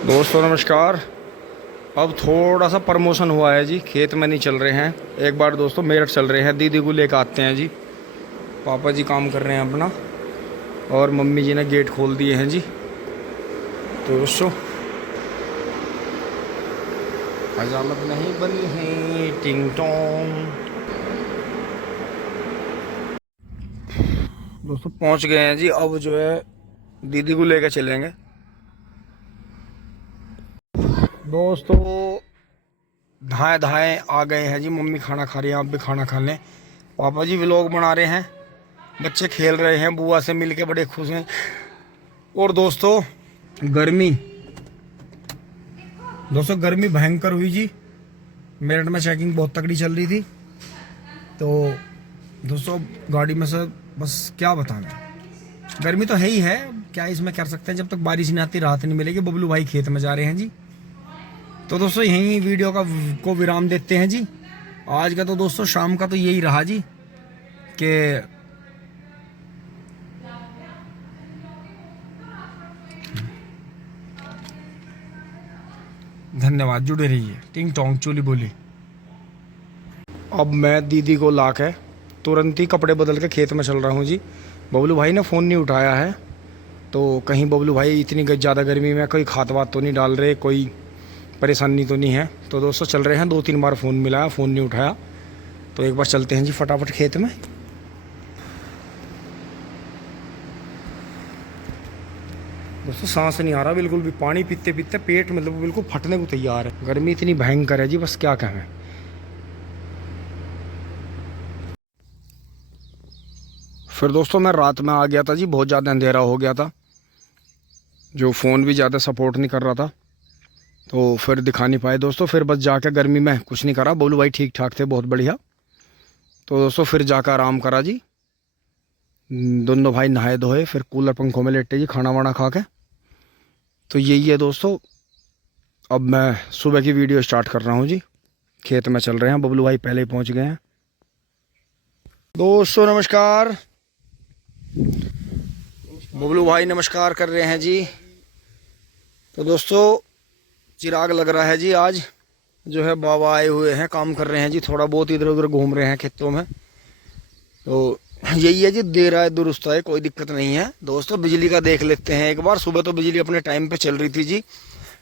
दोस्तों नमस्कार। अब थोड़ा सा प्रमोशन हुआ है जी, खेत में नहीं चल रहे हैं। एक बार दोस्तों मेरठ चल रहे हैं, दीदी को लेकर आते हैं जी। पापा जी काम कर रहे हैं अपना और मम्मी जी ने गेट खोल दिए हैं जी। तो दोस्तों अजामत नहीं बनी है टिंग टोंग। दोस्तों पहुंच गए हैं जी। अब जो है दीदी को लेकर चलेंगे। दोस्तों धाए धाए आ गए हैं जी। मम्मी खाना खा रही हैं, आप भी खाना खा लें। पापा जी व्लॉग बना रहे हैं, बच्चे खेल रहे हैं, बुआ से मिलके बड़े खुश हैं। और दोस्तों गर्मी भयंकर हुई जी। मेरठ में चेकिंग बहुत तगड़ी चल रही थी। तो दोस्तों गाड़ी में से बस क्या बताएं, गर्मी तो है ही है, क्या इसमें कर सकते हैं। जब तक बारिश नहीं आती राहत नहीं मिलेगी। बबलू भाई खेत में जा रहे हैं जी। तो दोस्तों यहीं वीडियो को विराम देते हैं जी। आज का तो दोस्तों शाम का तो यही रहा जी कि धन्यवाद, जुड़े रहिए। टिंग टोंग चोली बोली। अब मैं दीदी को ला के तुरंत ही कपड़े बदल के खेत में चल रहा हूँ जी। बबलू भाई ने फ़ोन नहीं उठाया है, तो कहीं बबलू भाई इतनी ज़्यादा गर्मी में कोई खात वात तो नहीं डाल रहे, कोई परेशानी तो नहीं है। तो दोस्तों चल रहे हैं, 2-3 बार फ़ोन मिलाया, फ़ोन नहीं उठाया। तो एक बार चलते हैं जी फटाफट खेत में। दोस्तों सांस नहीं आ रहा बिल्कुल भी, पानी पीते पीते पेट मतलब बिल्कुल फटने को तैयार है। गर्मी इतनी भयंकर है जी, बस क्या कहें। फिर दोस्तों मैं रात में आ गया था जी, बहुत ज़्यादा अंधेरा हो गया था, जो फ़ोन भी ज़्यादा सपोर्ट नहीं कर रहा था, तो फिर दिखा नहीं पाए दोस्तों। फिर बस जाकर गर्मी में कुछ नहीं करा। बोलू भाई ठीक ठाक थे, बहुत बढ़िया। तो दोस्तों फिर जाकर आराम करा जी। दोनों भाई नहाए धोए, फिर कूलर पंखों में लेटे जी, खाना वाना खा के। तो यही है दोस्तों। अब मैं सुबह की वीडियो स्टार्ट कर रहा हूँ जी। खेत में चल रहे हैं, बबलू भाई पहले ही पहुँच गए हैं। दोस्तों नमस्कार। बबलू भाई नमस्कार कर रहे हैं जी। तो दोस्तों चिराग लग रहा है जी। आज जो है बाबा आए हुए हैं, काम कर रहे हैं जी, थोड़ा बहुत इधर उधर घूम रहे हैं खेतों में। तो यही है जी, देर आए दुरुस्त आए, कोई दिक्कत नहीं है। दोस्तों बिजली का देख लेते हैं एक बार। सुबह तो बिजली अपने टाइम पे चल रही थी जी।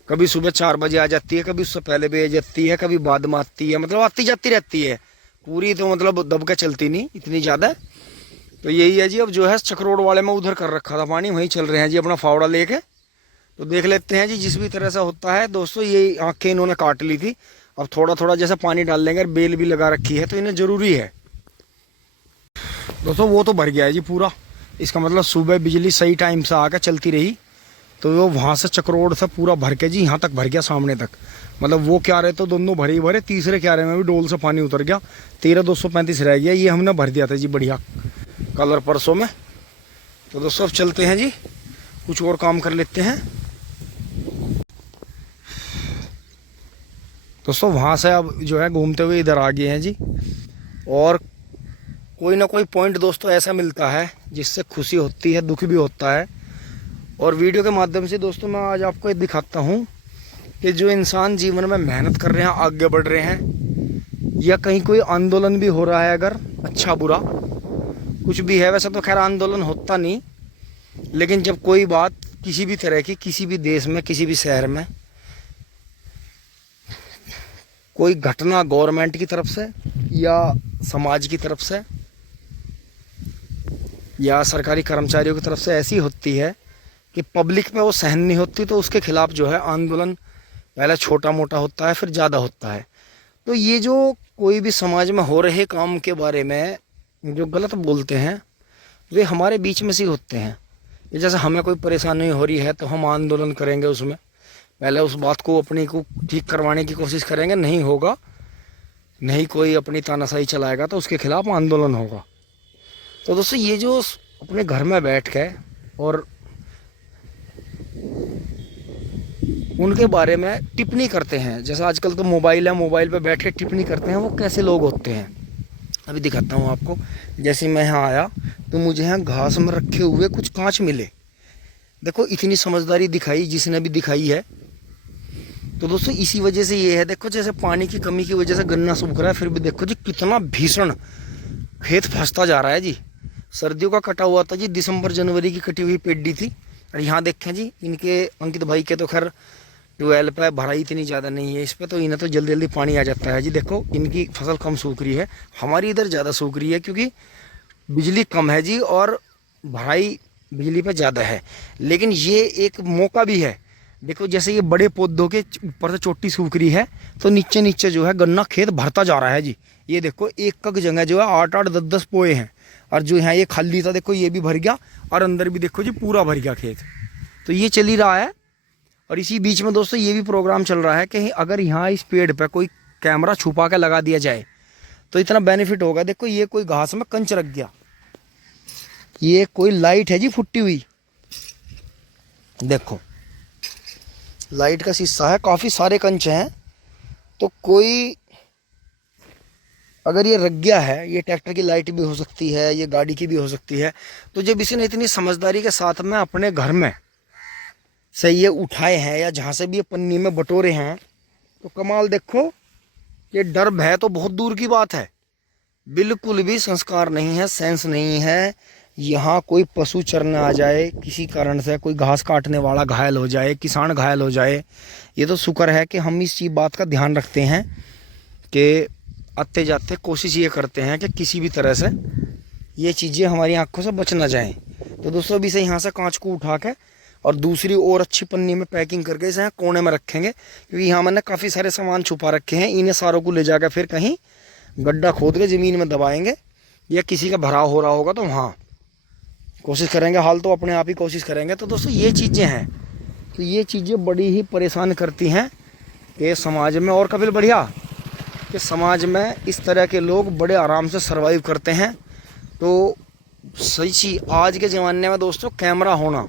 कभी सुबह 4 बजे आ जाती है, कभी उससे पहले भी आ जाती है, कभी बाद में आती है, मतलब आती जाती रहती है। पूरी तो मतलब दब के चलती नहीं इतनी ज़्यादा। तो यही है जी। अब जो है चक्रोड़ वाले में उधर कर रखा था पानी, वहीं चल रहे हैं जी अपना फावड़ा लेके। तो देख लेते हैं जी जिस भी तरह से होता है। दोस्तों ये आंखें इन्होंने काट ली थी, अब थोड़ा थोड़ा जैसे पानी डाल लेंगे। बेल भी लगा रखी है तो इन्हें ज़रूरी है। दोस्तों वो तो भर गया है जी पूरा। इसका मतलब सुबह बिजली सही टाइम से आकर चलती रही, तो वो वहाँ से चक्रोड़ से पूरा भर के जी यहाँ तक भर गया सामने तक। मतलब वो क्यारे तो दोनों भरे ही भरे, तीसरे क्यारे में भी डोल से पानी उतर गया। 13,235 रह गया, ये हमने भर दिया था जी बढ़िया कलर परसों में। तो दोस्तों अब चलते हैं जी, कुछ और काम कर लेते हैं। दोस्तों वहाँ से अब जो है घूमते हुए इधर आ गए हैं जी। और कोई ना कोई पॉइंट दोस्तों ऐसा मिलता है जिससे खुशी होती है, दुख भी होता है। और वीडियो के माध्यम से दोस्तों मैं आज आपको ये दिखाता हूँ कि जो इंसान जीवन में मेहनत कर रहे हैं, आगे बढ़ रहे हैं, या कहीं कोई आंदोलन भी हो रहा है, अगर अच्छा बुरा कुछ भी है। वैसे तो खैर आंदोलन होता नहीं, लेकिन जब कोई बात किसी भी तरह की, किसी भी देश में, किसी भी शहर में कोई घटना गवर्नमेंट की तरफ से या समाज की तरफ से या सरकारी कर्मचारियों की तरफ से ऐसी होती है कि पब्लिक में वो सहन नहीं होती, तो उसके खिलाफ जो है आंदोलन पहले छोटा मोटा होता है, फिर ज़्यादा होता है। तो ये जो कोई भी समाज में हो रहे काम के बारे में जो गलत बोलते हैं, वे हमारे बीच में से होते हैं। ये जैसे हमें कोई परेशानी हो रही है तो हम आंदोलन करेंगे, उसमें पहले उस बात को अपनी को ठीक करवाने की कोशिश करेंगे, नहीं होगा, नहीं कोई अपनी तानाशाही चलाएगा तो उसके खिलाफ आंदोलन होगा। तो दोस्तों ये जो अपने घर में बैठ के और उनके बारे में टिप्पणी करते हैं, जैसे आजकल तो मोबाइल है, मोबाइल पे बैठ के टिप्पणी करते हैं, वो कैसे लोग होते हैं अभी दिखाता हूँ आपको। जैसे मैं यहाँ आया तो मुझे यहाँ घास में रखे हुए कुछ कांच मिले। देखो इतनी समझदारी दिखाई जिसने भी दिखाई है, तो दोस्तों इसी वजह से ये है, देखो जैसे पानी की कमी की वजह से गन्ना सूख रहा है, फिर भी देखो जी कितना भीषण खेत फंसता जा रहा है जी। सर्दियों का कटा हुआ था जी, दिसंबर जनवरी की कटी हुई पेडी थी। और यहाँ देखें जी इनके अंकित भाई के तो खैर ट्यूबवेल पे भराई इतनी ज़्यादा नहीं है इस पर, तो इन्हें तो जल्दी जल्दी पानी आ जाता है जी। देखो इनकी फसल कम सूख रही है, हमारी इधर ज़्यादा सूख रही है क्योंकि बिजली कम है जी और भराई बिजली पे ज़्यादा है। लेकिन ये एक मौका भी है, देखो जैसे ये बड़े पौधों के ऊपर से चोटी सूख रही है तो नीचे नीचे जो है गन्ना खेत भरता जा रहा है जी। ये देखो एक एक जगह जो है 8-8 10-10 पोए हैं, और जो यहाँ ये खाली था देखो ये भी भर गया, और अंदर भी देखो जी पूरा भर गया खेत। तो ये चल ही रहा है। और इसी बीच में दोस्तों ये भी प्रोग्राम चल रहा है कि अगर यहाँ इस पेड़ पर कोई कैमरा छुपा के लगा दिया जाए तो इतना बेनिफिट होगा। देखो ये कोई घास में कंच रख गया, ये कोई लाइट है जी फुटी हुई, देखो लाइट का शीशा है, काफ़ी सारे कंच हैं। तो कोई अगर ये रख गया है, ये ट्रैक्टर की लाइट भी हो सकती है, ये गाड़ी की भी हो सकती है। तो जब इसने इतनी समझदारी के साथ में अपने घर में से ये उठाए हैं या जहाँ से भी ये पन्नी में बटोरे हैं, तो कमाल देखो, ये डर भय तो बहुत दूर की बात है, बिल्कुल भी संस्कार नहीं है, सेंस नहीं है। यहाँ कोई पशु चरने आ जाए, किसी कारण से कोई घास काटने वाला घायल हो जाए, किसान घायल हो जाए, ये तो शुक्र है कि हम इस चीज़ बात का ध्यान रखते हैं कि आते जाते कोशिश ये करते हैं कि किसी भी तरह से ये चीज़ें हमारी आंखों से बच ना जाएं। तो दोस्तों अभी से यहाँ से कांच को उठा के और दूसरी और अच्छी पन्नी में पैकिंग करके इसे यहाँ कोने में रखेंगे, क्योंकि यहाँ मैंने काफ़ी सारे सामान छुपा रखे हैं। इन्हें सारों को ले जाकर फिर कहीं गड्ढा खोद के ज़मीन में दबाएंगे, या किसी का भराव हो रहा होगा तो वहाँ कोशिश करेंगे, हाल तो अपने आप ही कोशिश करेंगे। तो दोस्तों ये चीज़ें हैं, तो ये चीज़ें बड़ी ही परेशान करती हैं कि समाज में, और कभी बढ़िया कि समाज में इस तरह के लोग बड़े आराम से सर्वाइव करते हैं। तो सही चीज़ आज के ज़माने में दोस्तों कैमरा होना,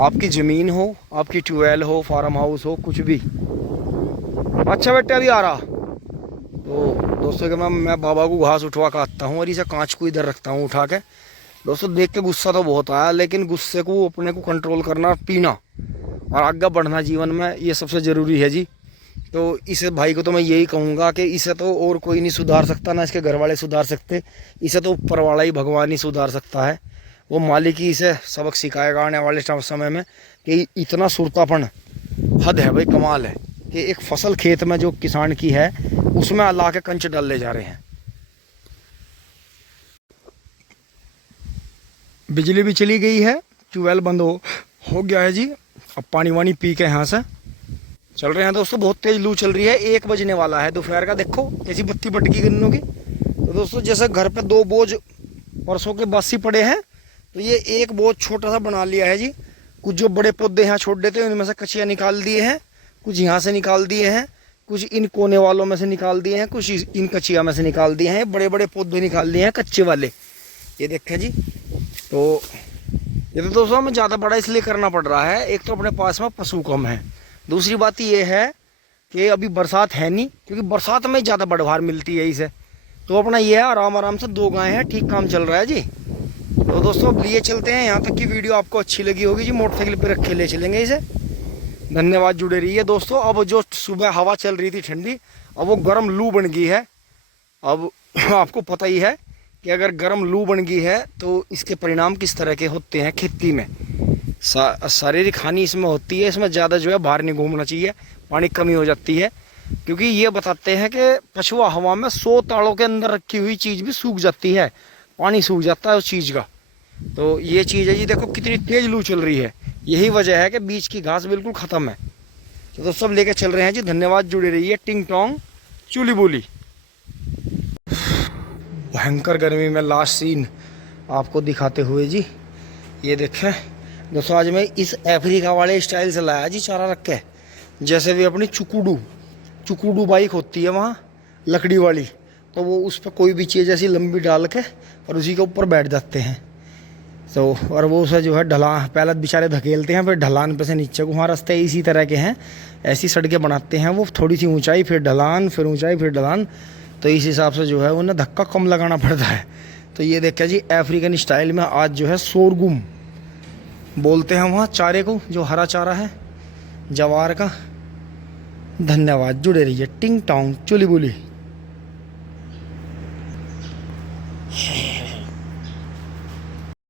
आपकी ज़मीन हो, आपकी ट्यूबवेल हो, फार्म हाउस हो, कुछ भी। अच्छा बेटे अभी आ रहा। तो दोस्तों कि मैं बाबा को घास उठवा कर आता हूँ और इसे कांच को इधर रखता हूँ उठा के। दोस्तों देख के गुस्सा तो बहुत आया, लेकिन गुस्से को अपने को कंट्रोल करना, पीना और आगे बढ़ना जीवन में, ये सबसे ज़रूरी है जी। तो इस भाई को तो मैं यही कहूँगा कि इसे तो और कोई नहीं सुधार सकता, ना इसके घर वाले सुधार सकते, इसे तो ऊपर वाला ही भगवान ही सुधार सकता है। वो मालिक ही इसे सबक सिखाएगा आने वाले समय में कि इतना सुरतापन हद है भाई, कमाल है कि एक फसल खेत में जो किसान की है उसमें अल्लाह के कंच डाल ले जा रहे हैं। बिजली भी चली गई है, ट्यूबवेल बंद हो गया है जी। अब पानी वानी पी के यहाँ से चल रहे हैं दोस्तों। बहुत तेज लू चल रही है, 1 बजने वाला है दोपहर का। देखो कैसी बत्ती बट गई गन्नों की। तो दोस्तों जैसे घर पे 2 बोझ परसों के बासी पड़े हैं, तो ये एक बोझ छोटा सा बना लिया है जी। कुछ जो बड़े पौधे यहाँ छोड़ देते हैं उनमें से कचिया निकाल दिए हैं, कुछ यहाँ से निकाल दिए हैं, कुछ इन कोने वालों में से निकाल दिए हैं, कुछ इन कचिया में से निकाल दिए हैं। बड़े बड़े पौधे निकाल दिए हैं कच्चे वाले, ये देखें जी। तो ये तो दोस्तों हमें ज़्यादा बड़ा इसलिए करना पड़ रहा है, एक तो अपने पास में पशु कम है, दूसरी बात ये है कि अभी बरसात है नहीं, क्योंकि बरसात में ज़्यादा बढ़वार मिलती है इसे। तो अपना ये है आराम आराम से 2 गायें हैं, ठीक काम चल रहा है जी। तो दोस्तों अब लिए चलते हैं। यहाँ तक की वीडियो आपको अच्छी लगी होगी जी, मोटरसाइकिल पे रख के ले चलेंगे इसे। धन्यवाद, जुड़े रहिए दोस्तों। अब जो सुबह हवा चल रही थी ठंडी, अब वो गर्म लू बन गई है। अब आपको पता ही है कि अगर गर्म लू बन गई है तो इसके परिणाम किस तरह के होते हैं खेती में। शारीरिक हानि इसमें होती है, इसमें ज़्यादा जो है बाहर नहीं घूमना चाहिए, पानी की कमी हो जाती है। क्योंकि ये बताते हैं कि पछुआ हवा में 100 तालों के अंदर रखी हुई चीज़ भी सूख जाती है, पानी सूख जाता है उस चीज़ का। तो ये चीज़ है जी, देखो कितनी तेज़ लू चल रही है, यही वजह है कि बीच की घास बिल्कुल ख़त्म है। तो सब लेके चल रहे हैं जी। धन्यवाद, जुड़े रहिए। टिंग टोंग चूली बोली। भयंकर गर्मी में लास्ट सीन आपको दिखाते हुए जी, ये देखें दोस्तों। आज मैं इस अफ्रीका वाले स्टाइल से लाया जी चारा रख के, जैसे भी अपनी चुकुडू बाइक होती है वहाँ लकड़ी वाली, तो वो उस पर कोई भी चीज़ ऐसी लंबी डाल के और उसी के ऊपर बैठ जाते हैं। तो और वो उसे जो है ढलान पहले बेचारे धकेलते हैं, फिर ढलान पे से नीचे को। वहाँ रास्ते इसी तरह के हैं, ऐसी सड़कें बनाते हैं वो, थोड़ी सी ऊंचाई फिर ढलान, फिर ऊंचाई फिर ढलान। तो इस हिसाब से जो है उन्हें धक्का कम लगाना पड़ता है। तो ये देखा जी अफ्रीकन स्टाइल में आज जो है सोरगुम बोलते हैं वहाँ चारे को, जो हरा चारा है जवार का, धन्यवाद, जुड़े रहिए टिंग टोंग चुली बुली।